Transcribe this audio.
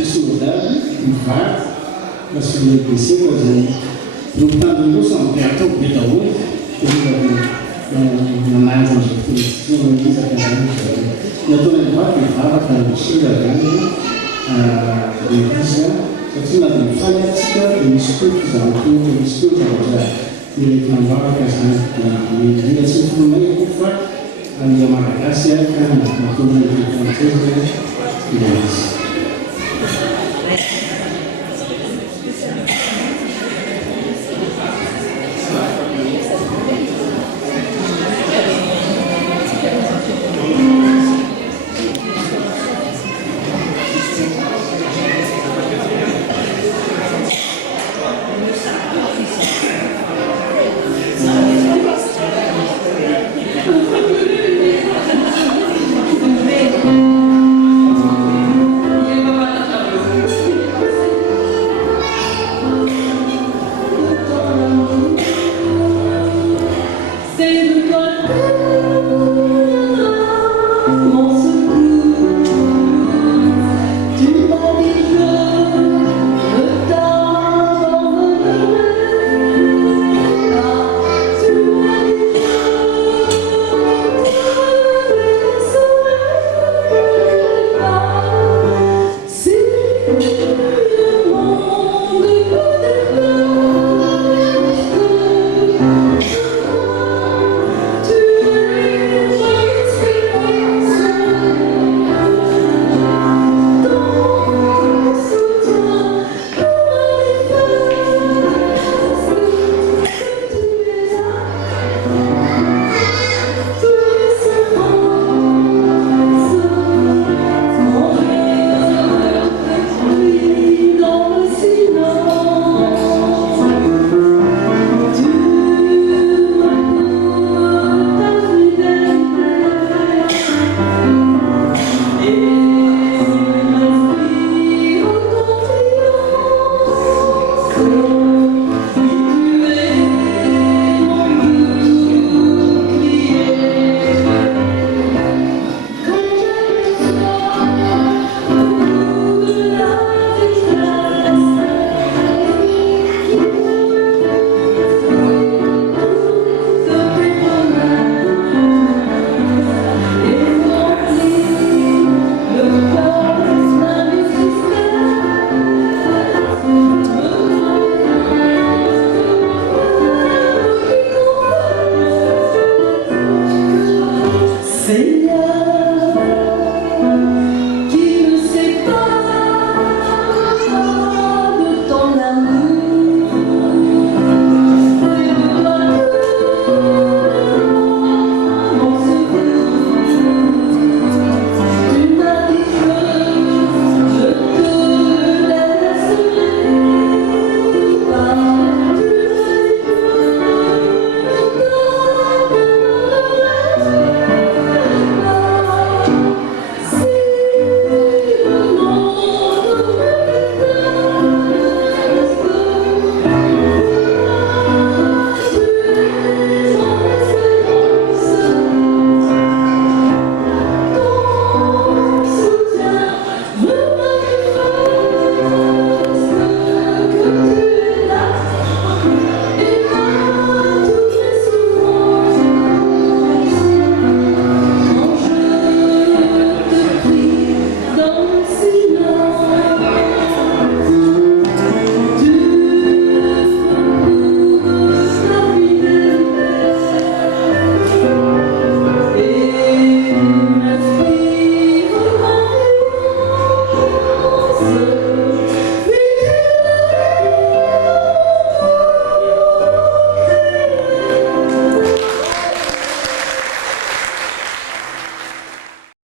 isso mudar, em fato, mas se não precisa fazer, não está dando noção, que é tão beta hoje, que não mais onde se não diz a casa. Eu estou em parte de fala para o Chile da Rússia, eu tinha uma fanática e escuta, que escuta e que não vai casar, e assim por meio por fora, a minha marca é uma turma de francesa e